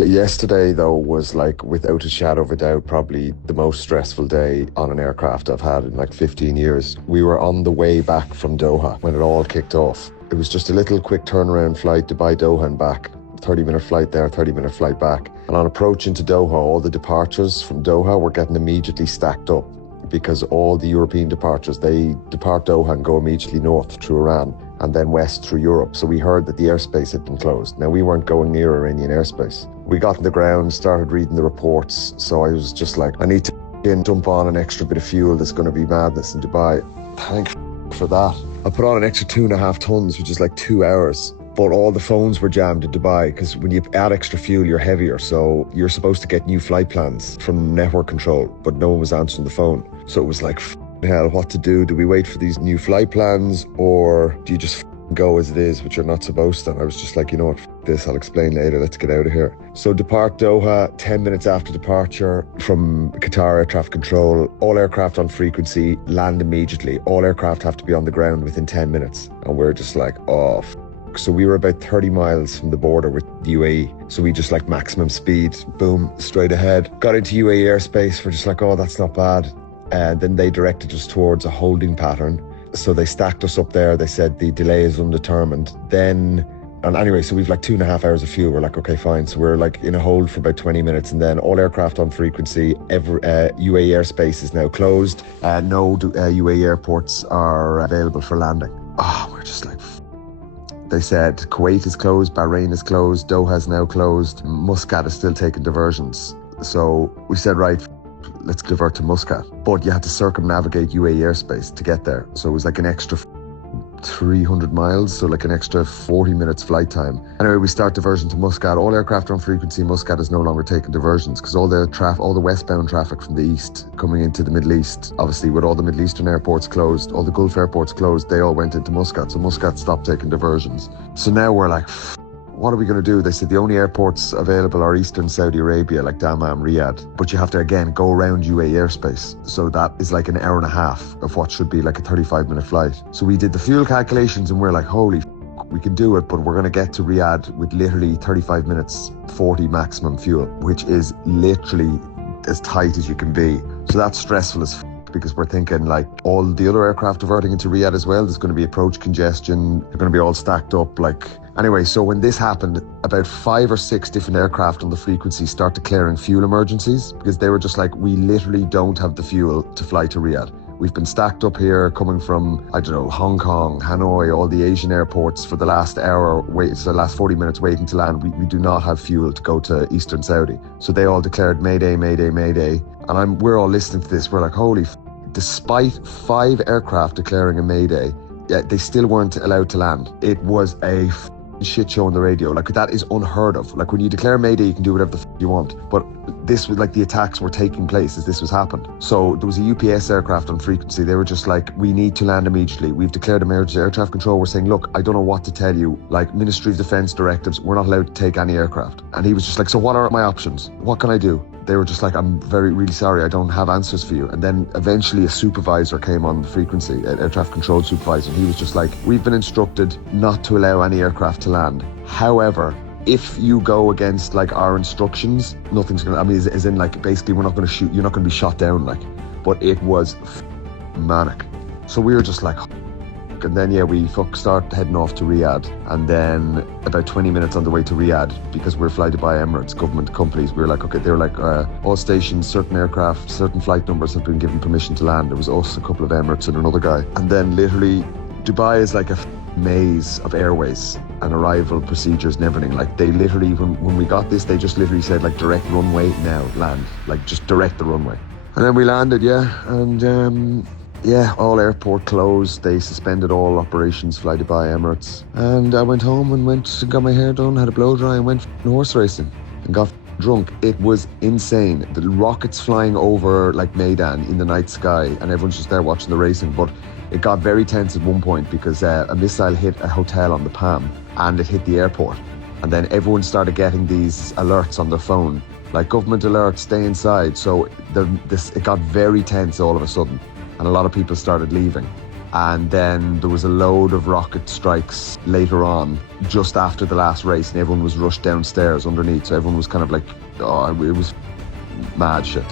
Yesterday, though, was like, without a shadow of a doubt, probably the most stressful day on an aircraft I've had in like 15 years. We were on the way back from Doha when it all kicked off. It was just a little quick turnaround flight, Dubai, Doha and back. 30-minute flight there, 30-minute flight back. And on approach into Doha, all the departures from Doha were getting immediately stacked up because all the European departures, they depart Doha and go immediately north through Iran and then west through Europe. So we heard that the airspace had been closed. Now, we weren't going near Iranian airspace. We got on the ground, started reading the reports. So I was just like, I need to dump on an extra bit of fuel. There's going to be madness in Dubai. Thank for that. I put on an extra 2.5 tons, which is like 2 hours. But all the phones were jammed in Dubai because when you add extra fuel, you're heavier. So you're supposed to get new flight plans from network control, but no one was answering the phone. So it was like, hell, what to do? Do we wait for these new flight plans or do you just go as it is, which you're not supposed to? And I was just like, you know what, this, I'll explain later. Let's get out of here. So depart Doha, 10 minutes after departure from Qatar Air Traffic Control. All aircraft on frequency, land immediately. All aircraft have to be on the ground within 10 minutes. And we're just like, oh, so we were about 30 miles from the border with the UAE. So we just like maximum speed, boom, straight ahead. Got into UAE airspace. We're just like, oh, that's not bad. And then they directed us towards a holding pattern. So they stacked us up there. They said the delay is undetermined. And anyway, so we've like 2.5 hours of fuel. We're like, okay, fine. So we're like in a hold for about 20 minutes. And then all aircraft on frequency, UAE airspace is now closed. No UAE airports are available for landing. Oh, we're just like, they said Kuwait is closed, Bahrain is closed, Doha is now closed, Muscat is still taking diversions. So we said, right, let's divert to Muscat. But you had to circumnavigate UAE airspace to get there. So it was like an extra 300 miles, so like an extra 40 minutes flight time. Anyway, we start diversion to Muscat. All aircraft on frequency, Muscat is no longer taking diversions because all the westbound traffic from the east coming into the Middle East, obviously with all the Middle Eastern airports closed, all the Gulf airports closed, they all went into Muscat. So Muscat stopped taking diversions. So now we're like, what are we going to do? They said the only airports available are Eastern Saudi Arabia, like Dammam, Riyadh. But you have to, again, go around UAE airspace. So that is like an hour and a half of what should be like a 35-minute flight. So we did the fuel calculations and we're like, holy we can do it, but we're going to get to Riyadh with literally 35 minutes, 40 maximum fuel, which is literally as tight as you can be. So that's stressful as because we're thinking like all the other aircraft diverting into Riyadh as well, there's going to be approach congestion, they're going to be all stacked up. Anyway, so when this happened, about 5 or 6 different aircraft on the frequency start declaring fuel emergencies because they were just like, we literally don't have the fuel to fly to Riyadh. We've been stacked up here coming from, Hong Kong, Hanoi, all the Asian airports for the last the last 40 minutes waiting to land. We do not have fuel to go to Eastern Saudi. So they all declared Mayday, Mayday, Mayday. And we're all listening to this. We're like, holy despite 5 aircraft declaring a Mayday, they still weren't allowed to land. It was a shit show on the radio. Like, that is unheard of. Like, when you declare Mayday, you can do whatever the you want. But this was like, the attacks were taking place as this was happened. So there was a UPS aircraft on frequency. They were just like, we need to land immediately. We've declared emergency air traffic control. We're saying, look, I don't know what to tell you. Like, Ministry of Defence directives, we're not allowed to take any aircraft. And he was just like, so what are my options? What can I do? They were just like, I'm really sorry, I don't have answers for you. And then eventually a supervisor came on the frequency, an air traffic control supervisor, and he was just like, we've been instructed not to allow any aircraft to land. However, if you go against like our instructions, nothing's gonna, as in like, basically we're not gonna shoot, you're not gonna be shot down, like. But it was manic. So we were just like, and then we start heading off to Riyadh, and then about 20 minutes on the way to Riyadh, because we're flighted by Emirates, government companies, we were like, okay, they were like, all stations, certain aircraft, certain flight numbers have been given permission to land. There was us, a couple of Emirates and another guy. And then literally, Dubai is like a maze of airways and arrival procedures and everything. Like, they literally, when we got this, they just literally said like, direct runway now, land, like just direct the runway. And then we landed, and all airport closed. They suspended all operations, Fly Dubai, Emirates. And I went home and got my hair done, had a blow dry, and went horse racing and got drunk. It was insane. The rockets flying over like Maidan in the night sky, and everyone's just there watching the racing. But it got very tense at one point because a missile hit a hotel on the Palm and it hit the airport. And then everyone started getting these alerts on their phone, like government alerts, stay inside. So it got very tense all of a sudden. And a lot of people started leaving. And then there was a load of rocket strikes later on, just after the last race, and everyone was rushed downstairs underneath. So everyone was kind of like, oh, it was mad shit.